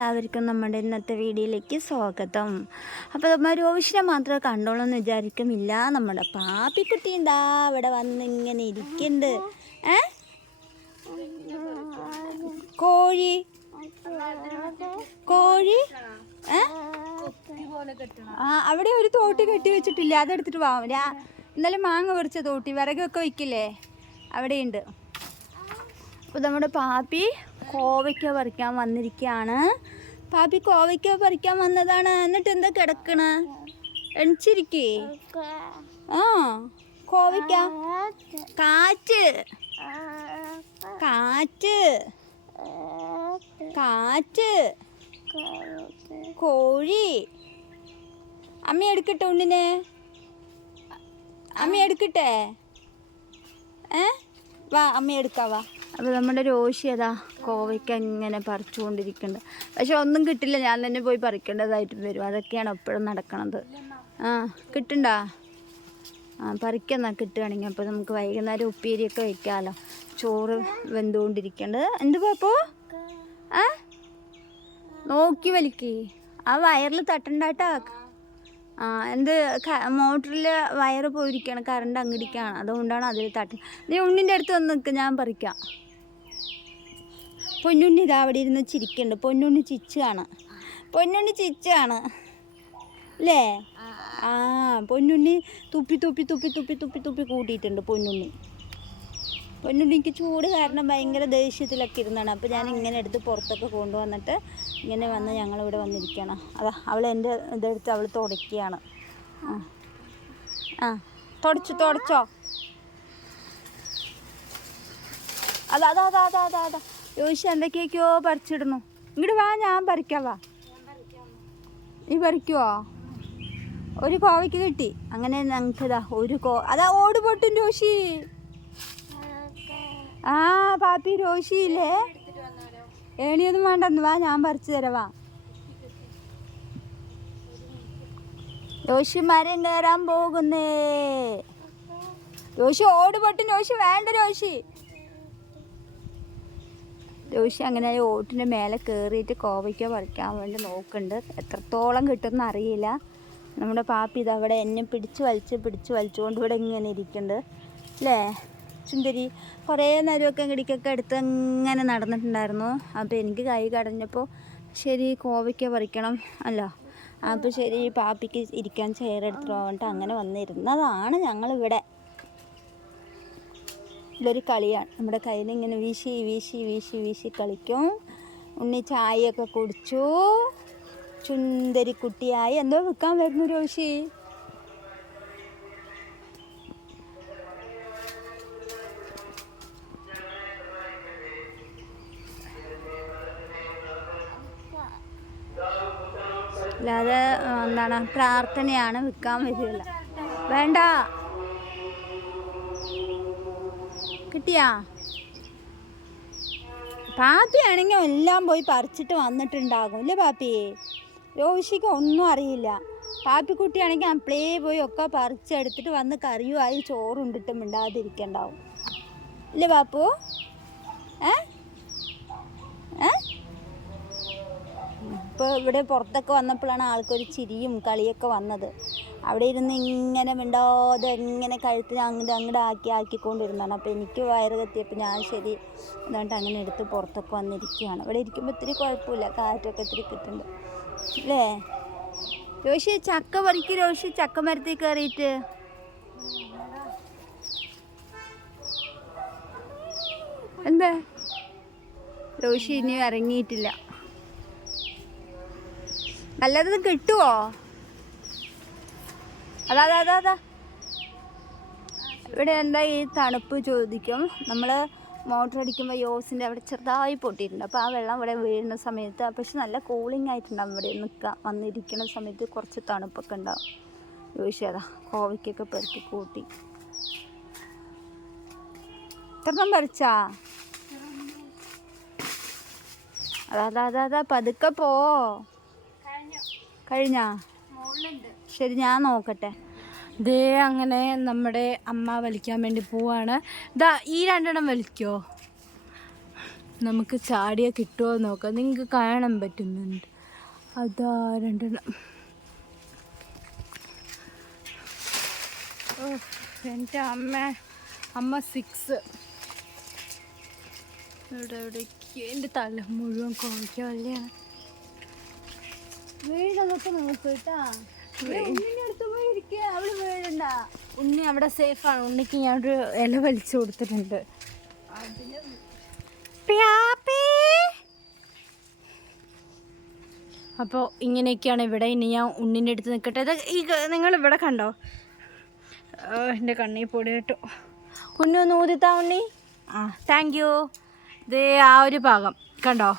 എല്ലാവർക്കും നമ്മുടെ ഇന്നത്തെ വീഡിയോയിലേക്ക് സ്വാഗതം. അപ്പോൾ നമ്മൾ രോഷിനെ മാത്രമേ കണ്ടോളൂ എന്ന് വിചാരിക്കുമില്ല നമ്മുടെ പാപ്പിക്കുട്ടി എന്താ ഇവിടെ വന്ന് ഇങ്ങനെ ഇരിക്കുന്നുണ്ട്. ഏ? കോഴി? കോഴി? ആ അവിടെ ഒരു തോട്ടി കെട്ടി വെച്ചിട്ടില്ല? അതെടുത്തിട്ട് പോവാം ഇന്നലെ മാങ്ങ പറിച്ച തോട്ടി വിറകൊക്കെ വയ്ക്കില്ലേ? അവിടെയുണ്ട്. അപ്പോൾ നമ്മുടെ പാപ്പി കോവയ്ക്ക പറിക്കാൻ വന്നിരിക്കുകയാണ് പാപ്പി കോവയ്ക്ക പറിക്കാൻ വന്നതാണ്. എന്നിട്ട് എന്താ കിടക്കണ? എണിച്ചിരിക്കേ. ആ കോവയ്ക്ക. കാറ്റ്. കാറ്റ്. കാറ്റ്. കോഴി. അമ്മ എടുക്കട്ടെ ഉണ്ണിനെ? അമ്മ എടുക്കട്ടെ? ഏ? വാ അമ്മ എടുക്കാം വാ. അപ്പോൾ നമ്മുടെ രോഷി അതാ കോവയ്ക്ക് എങ്ങനെ പറിച്ചുകൊണ്ടിരിക്കുന്നുണ്ട്. പക്ഷെ ഒന്നും കിട്ടില്ല. ഞാൻ തന്നെ പോയി പറിക്കേണ്ടതായിട്ട് വരും. അതൊക്കെയാണ് എപ്പോഴും നടക്കണത്. ആ കിട്ടണ്ട? ആ പറിക്കുന്ന കിട്ടുകയാണെങ്കിൽ അപ്പോൾ നമുക്ക് വൈകുന്നേരം ഉപ്പേരിയൊക്കെ വയ്ക്കാമല്ലോ ചോറ് വെന്തുകൊണ്ടിരിക്കേണ്ടത് എന്ത് പാപ്പോ? ആ? നോക്കി വലിക്ക്. ആ വയറിൽ തട്ടണ്ടാട്ടാ? ആ എന്ത് മോട്ടറിൽ വയറ് പോയിരിക്കുകയാണ് കറണ്ട് അങ്ങടിക്കാണ് അതുകൊണ്ടാണ് അതിൽ തട്ടുന്നത് നീ ഉണ്ണിന്റെ അടുത്ത് വന്ന് നിൽക്ക് ഞാൻ പറിക്കാം. പൊന്നുണ്ണി ഇതാ അവിടെ ഇരുന്ന് ചിരിക്കുന്നുണ്ട് പൊന്നുണ്ണി ചിച്ചാണ് പൊന്നുണ്ണി ചിച്ചാണ് അല്ലേ? ആ പൊന്നുണ്ണി തുപ്പി തുപ്പി തുപ്പി തുപ്പി തുപ്പി തുപ്പി കൂട്ടിയിട്ടുണ്ട് പൊന്നുണ്ണി. പൊന്നുണ്ണിക്ക് ചൂട് കാരണം ഭയങ്കര ദേഷ്യത്തിലൊക്കെ ഇരുന്നാണ്. അപ്പോൾ ഞാൻ ഇങ്ങനെ എടുത്ത് പുറത്തൊക്കെ കൊണ്ടുവന്നിട്ട് ഇങ്ങനെ വന്ന് ഞങ്ങളിവിടെ വന്നിരിക്കുകയാണ് അതാ അവൾ എന്റെ ഇതെടുത്ത് അവൾ തുടയ്ക്കുകയാണ്. ആ ആ തുടച്ചു തുടച്ചോ? അതാ അതാ അതാ അതാ അതാ അതാ. യോശി എന്തൊക്കെയൊക്കെയോ പറിച്ചിടുന്നു. ഇങ്ങോട്ട് വാ ഞാൻ പറിക്കാം വാ. നീ പറിക്കുവോ? ഒരു കോവയ്ക്ക് കിട്ടി. അങ്ങനെ ഞങ്ങൾക്ക് ഇതാ ഒരു കോ അതാ ഓട് പൊട്ടും രോഷി ആ പാപ്പി രോഷിയില്ലേ ഏണിയൊന്നും വേണ്ടെന്ന്. വാ ഞാൻ പറിച്ചു തരവാ രോഷി മരം കയറാൻ പോകുന്നേ. രോഷി ഓട് പൊട്ടും രോഷി വേണ്ട രോഷി രോഷി അങ്ങനെ ഓട്ടിന്റെ മേലെ കയറിയിട്ട് കോവയ്ക്ക പറിക്കാൻ വേണ്ടി നോക്കുന്നുണ്ട്. എത്രത്തോളം കിട്ടുമെന്ന് അറിയില്ല. നമ്മുടെ പാപ്പി ഇതവിടെ എന്നെ പിടിച്ച് വലിച്ച് പിടിച്ച് വലിച്ചുകൊണ്ട് ഇവിടെ ഇങ്ങനെ ഇരിക്കുന്നുണ്ട്. അല്ലേ? സുന്ദരി കുറേ നേരമൊക്കെ ഇടിക്കൊക്കെ എടുത്ത് ഇങ്ങനെ നടന്നിട്ടുണ്ടായിരുന്നു. അപ്പോൾ എനിക്ക് കൈ കടഞ്ഞപ്പോൾ ശരി കോവയ്ക്ക പറിക്കണം അല്ലോ. അപ്പോൾ ശരി പാപ്പിക്ക് ഇരിക്കാൻ ചെയർ എടുത്തിട്ട് പോകണ്ട അങ്ങനെ വന്നിരുന്നതാണ് ഞങ്ങളിവിടെ. ഇതൊരു കളിയാണ്. നമ്മുടെ കയ്യിൽ ഇങ്ങനെ വീശി വീശി വീശി വീശി കളിക്കും. ഉണ്ണി ചായയൊക്കെ കുടിച്ചു. ചുന്ദരി കുട്ടിയായി എന്തോ വിൽക്കാൻ വരുന്നു രോഷി. അല്ലാതെ എന്താണ് പ്രാർത്ഥനയാണ് വിൽക്കാൻ വരില്ല വേണ്ട. കിട്ടിയാ? പാപ്പി ആണെങ്കിൽ എല്ലാം പോയി പറിച്ചിട്ട് വന്നിട്ടുണ്ടാകും അല്ലേ പാപ്പി? രോഷിക്ക് ഒന്നും അറിയില്ല. പാപ്പി പാപ്പിക്കുട്ടിയാണെങ്കിൽ അപ്പളേ പോയി ഒക്കെ പറിച്ചെടുത്തിട്ട് വന്ന് കറിയുമായി ചോറുണ്ടിട്ട് മിണ്ടാതിരിക്കണ്ടാവും. ഇല്ലേ പാപ്പു? ഏ? ഏ? ഇപ്പോൾ ഇവിടെ പുറത്തൊക്കെ വന്നപ്പോഴാണ് ആൾക്കൊരു ചിരിയും കളിയൊക്കെ വന്നത്. അവിടെ ഇരുന്ന് ഇങ്ങനെ മിണ്ടാതെ ഇങ്ങനെ കഴുത്തിന് അങ്ങോട്ട് അങ്ങോട്ട് ആക്കി ആക്കിക്കൊണ്ടിരുന്നതാണ്. അപ്പോൾ എനിക്ക് വയറ് കത്തിയപ്പോൾ ഞാൻ ശരി എന്നിട്ട് അങ്ങനെ എടുത്ത് പുറത്തൊക്കെ വന്നിരിക്കുകയാണ്. ഇവിടെ ഇരിക്കുമ്പോൾ ഇത്തിരി കുഴപ്പമില്ല. കാറ്റൊക്കെ ഇത്തിരി കിട്ടുന്നുണ്ട് അല്ലേ? രോഷി ചക്ക പറിക്ക് രോഷി. ചക്ക മരത്തിൽ കയറിയിട്ട് എന്താ? രോഷി ഇനി ഇറങ്ങിയിട്ടില്ല. നല്ലത് കിട്ടുവോ? അതാ അതാ അതാ അതാ. ഇവിടെ എന്താ ഈ തണുപ്പ് ചോദിക്കും. നമ്മൾ മോട്ടർ അടിക്കുമ്പോൾ യോസിന്റെ അവിടെ ചെറുതായി പൊട്ടിയിട്ടുണ്ട്. അപ്പോൾ ആ വെള്ളം ഇവിടെ വീഴുന്ന സമയത്ത് പക്ഷെ നല്ല കൂളിംഗ് ആയിട്ടുണ്ടാവും ഇവിടെ നിൽക്കുക വന്നിരിക്കുന്ന സമയത്ത് കുറച്ച് തണുപ്പൊക്കെ ഉണ്ടാവും. യോശി അതാ കോവയ്ക്കൊക്കെ പെറുക്കി കൂട്ടി. എത്രണ്ണം പറിച്ചാ? അതാ അതാ അതാ അതാ പതുക്കെ പോ. കഴിഞ്ഞാ? ശരി ഞാൻ നോക്കട്ടെ. ദേ അങ്ങനെ നമ്മുടെ അമ്മ വലിക്കാൻ വേണ്ടി പോവാണ്. ദാ ഈ രണ്ടെണ്ണം വലിക്കോ? നമുക്ക് ചാടിയ കിട്ടുമോ നോക്കാം. നിങ്ങൾക്ക് കാണാൻ പറ്റുന്നുണ്ട്. അതാ രണ്ടെണ്ണം. എന്റെ അമ്മ അമ്മ സിക്സ് ഇവിടെ എവിടേക്ക് എന്റെ തല മുഴുവൻ കോഴിക്കാൻ വള്ളിയാണ്. വീടൊക്കെ നോക്ക് കേട്ടാ അടുത്ത് പോയി ഇരിക്കുക അവൾ വീടണ്ട ഉണ്ണി അവിടെ സേഫാണ് ഉണ്ണിക്ക് ഞാനൊരു ഇല വലിച്ചു കൊടുത്തിട്ടുണ്ട്. അപ്പോൾ ഇങ്ങനെയൊക്കെയാണ് ഇവിടെ. ഇനി ഞാൻ ഉണ്ണിന്റെ അടുത്ത് നിൽക്കട്ടെ ഇത് ഈ നിങ്ങൾ ഇവിടെ കണ്ടോ? എന്റെ കണ്ണീ പൊടി കേട്ടോ. ഉണ്ണി ഒന്ന് ഊതിത്താ ഉണ്ണി. ആ താങ്ക് യു ഇത് ആ ഒരു ഭാഗം. കണ്ടോ?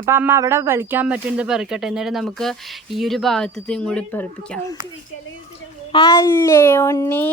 അപ്പം അമ്മ അവിടെ വലിക്കാൻ പറ്റുന്നത് പെറുക്കട്ടെ. എന്നിട്ട് നമുക്ക് ഈ ഒരു ഭാഗത്തേക്കും കൂടി പെറുപ്പിക്കാം. അല്ലേ ഉണ്ണി?